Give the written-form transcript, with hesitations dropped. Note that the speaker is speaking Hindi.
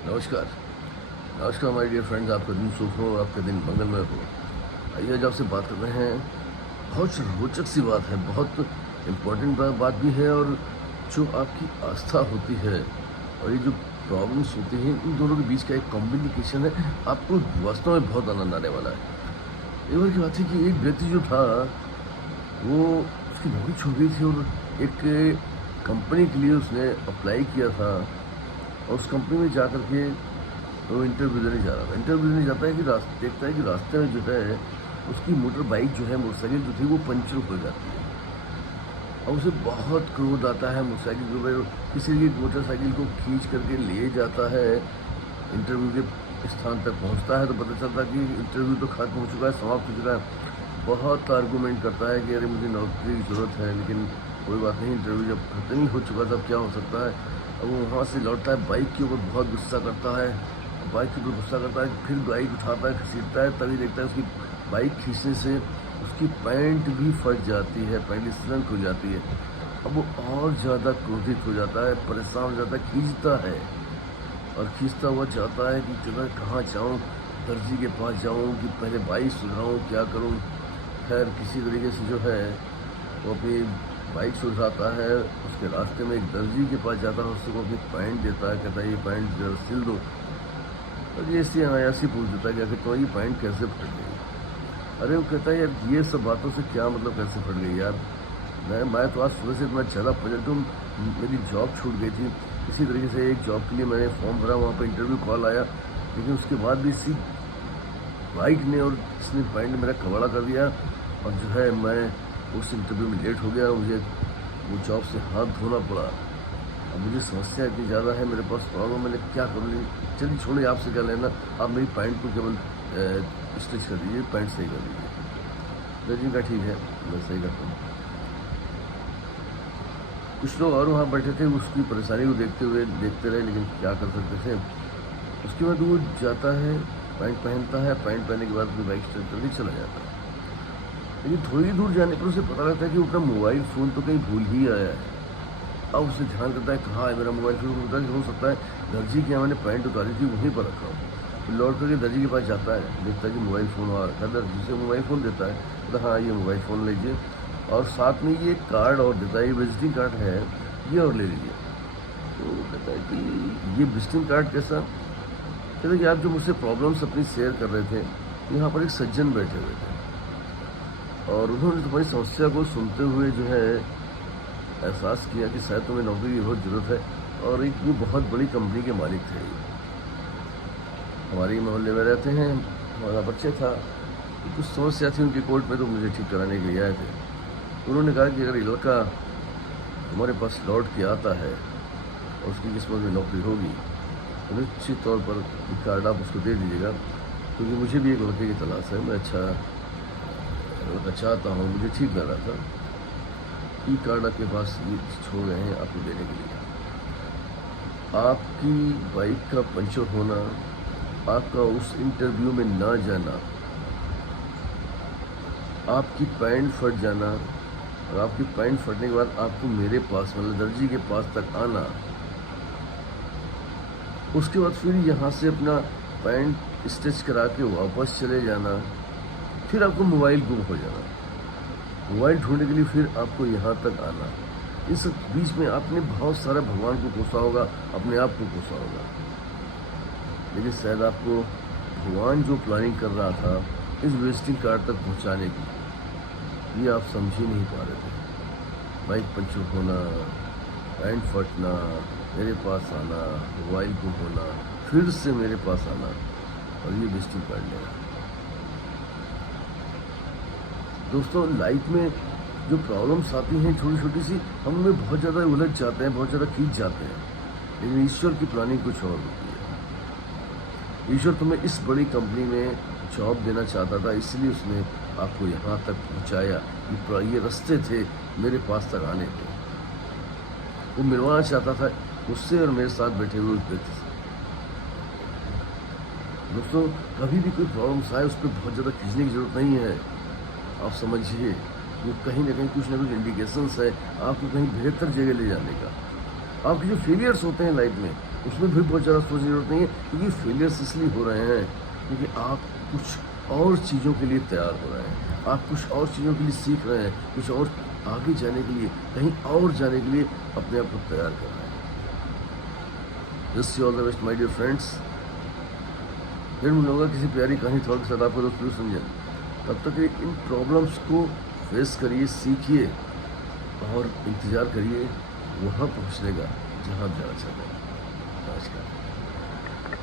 नमस्कार। नमस्कार माय डियर फ्रेंड्स, आपका दिन शुभ हो, आपका दिन मंगलमय हो। आइए आज आपसे बात कर रहे हैं। बहुत रोचक सी बात है, बहुत इम्पोर्टेंट बात भी है, और जो आपकी आस्था होती है और ये जो प्रॉब्लम्स होती हैं, इन दोनों के बीच का एक कम्युनिकेशन है, आपको वास्तव में बहुत आनंद आने वाला है। एक बार की बात है कि एक व्यक्ति जो था, वो उसकी नौकरी छूट गई थी और एक कंपनी के लिए उसने अप्लाई किया था, और उस कंपनी में जा कर के वो इंटरव्यू देने जा रहा था। इंटरव्यू देने जाता है कि देखता है कि रास्ते में जो है उसकी मोटर बाइक जो है, मोटरसाइकिल जो थी वो पंचर हो जाती है। अब उसे बहुत क्रोध आता है मोटरसाइकिल के ऊपर, किसी मोटरसाइकिल को खींच करके ले जाता है। इंटरव्यू के स्थान तक पहुंचता है तो पता चलता है कि इंटरव्यू तो खत्म हो चुका है, समाप्त हो चुका है। बहुत आर्गूमेंट करता है कि अरे मुझे नौकरी की ज़रूरत है, लेकिन कोई बात नहीं, इंटरव्यू जब खत्म ही हो चुका तब क्या हो सकता है। अब वो वहाँ से लौटता है, बाइक के ऊपर बहुत गुस्सा करता है। बाइक के ऊपर गुस्सा करता है, फिर बाइक उठाता है, घसीटता है, तभी देखता है उसकी बाइक खींचने से उसकी पैंट भी फट जाती है, पैंट श्रंक हो जाती है। अब वो और ज़्यादा क्रोधित हो जाता है, परेशान हो जाता है, खींचता है और खींचता हुआ चाहता है कि जगह कहाँ जाऊँ, दर्जी के पास जाऊँ कि पहले बाइक सुधराऊँ, क्या करूँ। खैर किसी तरीके से जो है वो अपनी बाइक सुधराता है। उसके रास्ते में एक दर्जी के पास जाता है, उसको अपनी पैंट देता है, कहता है ये पैंट जरा सिल दो। और ये ऐसी अनायासी पूछ देता है कि आखिर तो ये पैंट कैसे फट गई। अरे वो कहता है यार ये सब बातों से क्या मतलब, कैसे फट गई यार। मैं तो आज सुबह से इतना ज़्यादा पजल हूँ, मेरी जॉब छूट गई थी। इसी तरीके से एक जॉब के लिए मैंने फॉर्म भरा, वहाँ पर इंटरव्यू कॉल आया, लेकिन उसके बाद भी इसी बाइक ने और इसने पैंट ने मेरा कबाड़ा कर दिया, और जो है मैं उस इंटरव्यू में लेट हो गया, मुझे वो जॉब से हाथ धोना पड़ा। अब मुझे समस्या इतनी ज़्यादा है, मेरे पास प्रॉब्लम, मैंने क्या करूँ। चलिए छोड़िए, आपसे क्या लेना, आप मेरी पैंट को केवल स्टिच कर दीजिए, पैंट सही कर दीजिए। दर्जी का ठीक है, मैं सही करता हूँ। कुछ लोग और वहाँ बैठे थे, उसकी परेशानी को देखते रहे, लेकिन क्या कर सकते थे। उसके बाद वो जाता है, पैंट पहनता है, पैंट पहनने के बाद अपनी बाइक स्टार्ट करके चला जाता है। लेकिन थोड़ी दूर जाने पर उसे पता लगता है कि वो अपना मोबाइल फ़ोन तो कहीं भूल ही आया है। अब उसे ध्यान करता है कहाँ है मेरा मोबाइल फ़ोन। होता है कि हो सकता है दर्जी के यहाँ मैंने पैंट उतारी थी वहीं पर रखा हो। फिर लौट करके दर्जी के पास जाता है, देखता है कि मोबाइल फ़ोन वहाँ रखा है। दर्जी से मोबाइल फ़ोन देता है, कहता हाँ ये मोबाइल फ़ोन लीजिए, और साथ में ये कार्ड और देता है, ये विजिटिंग कार्ड है, ये और ले लीजिए। तो वो कहता है कि ये विजिटिंग कार्ड कैसा। कहते हैं कि आप जो मुझसे प्रॉब्लम्स अपनी शेयर कर रहे थे, यहाँ पर एक सज्जन बैठे हुए थे, और उन्होंने तुम्हारी समस्या को सुनते हुए जो है एहसास किया कि शायद तुम्हें नौकरी की बहुत ज़रूरत है, और एक ये बहुत बड़ी कंपनी के मालिक थे। हमारे ही मोहल्ले में रहते हैं, हमारा बच्चे था, कुछ समस्या थी उनकी कोर्ट में, तो मुझे ठीक कराने के लिए आए थे। उन्होंने कहा कि अगर ये लड़का हमारे पास लौट के आता है और उसकी किस्मत में नौकरी होगी, तो निश्चित तौर पर ये कार्ड आप उसको दे दीजिएगा, क्योंकि मुझे भी एक लड़के की तलाश है, मैं अच्छा लड़का चाहता हूँ, मुझे ठीक लग रहा था। ई कार्ड आपके पास ये छोड़ गए हैं आपको देने के लिए। आपकी बाइक का पंचर होना, आपका उस इंटरव्यू में ना जाना, आपकी पैंट फट जाना, और आपकी पैंट फटने के बाद आपको मेरे पास मतलब दर्जी के पास तक आना, उसके बाद फिर यहाँ से अपना पैंट स्टिच करा के वापस चले जाना, फिर आपको मोबाइल गुम हो जाना, मोबाइल ढूंढने के लिए फिर आपको यहाँ तक आना। इस बीच में आपने बहुत सारा भगवान को कोसा होगा, अपने आप को कोसा होगा, लेकिन शायद आपको भगवान जो प्लानिंग कर रहा था इस विजिटिंग कार्ड तक पहुँचाने की, ये आप समझ ही नहीं पा रहे थे। बाइक पंचर होना, पैंट फटना, मेरे पास आना, मोबाइल गुम होना, फिर से मेरे पास आना, और ये विजिटिंग कार्ड लेना। दोस्तों लाइफ में जो प्रॉब्लम्स आती हैं छोटी छोटी सी, हम उनमें बहुत ज़्यादा उलझ जाते हैं, बहुत ज़्यादा खींच जाते हैं, लेकिन ईश्वर की प्लानिंग कुछ और होती है। ईश्वर तुम्हें इस बड़ी कंपनी में जॉब देना चाहता था, इसलिए उसने आपको यहाँ तक पहुँचाया। ये रास्ते थे मेरे पास तक आने के, वो मिलवाना चाहता था उससे और मेरे साथ बैठे हुए उस व्यक्ति से। दोस्तों कभी भी कोई प्रॉब्लम्स आए उस पर बहुत ज़्यादा खींचने की ज़रूरत नहीं है। आप समझिए वो कहीं ना कुछ इंडिकेशंस है आपको कहीं बेहतर जगह ले जाने का। आपके जो फेलियर्स होते हैं लाइफ में, उसमें भी बहुत ज़्यादा सोचने की ज़रूरत नहीं है, क्योंकि फेलियर्स इसलिए हो रहे हैं क्योंकि आप कुछ और चीज़ों के लिए तैयार हो रहे हैं, आप कुछ और चीज़ों के लिए सीख रहे हैं, कुछ और आगे जाने के लिए, कहीं और जाने के लिए अपने आप को तैयार कर रहे हैं। Just all the best my dear friends. फिर मिलूंगा किसी प्यारी कहानी थॉट के साथ, आपको दोस्त जरूर समझें। तब तक ये इन प्रॉब्लम्स को फेस करिए, सीखिए और इंतज़ार करिए वहाँ पहुँचने का जहाँ आप जाना चाहते हैं। नमस्कार।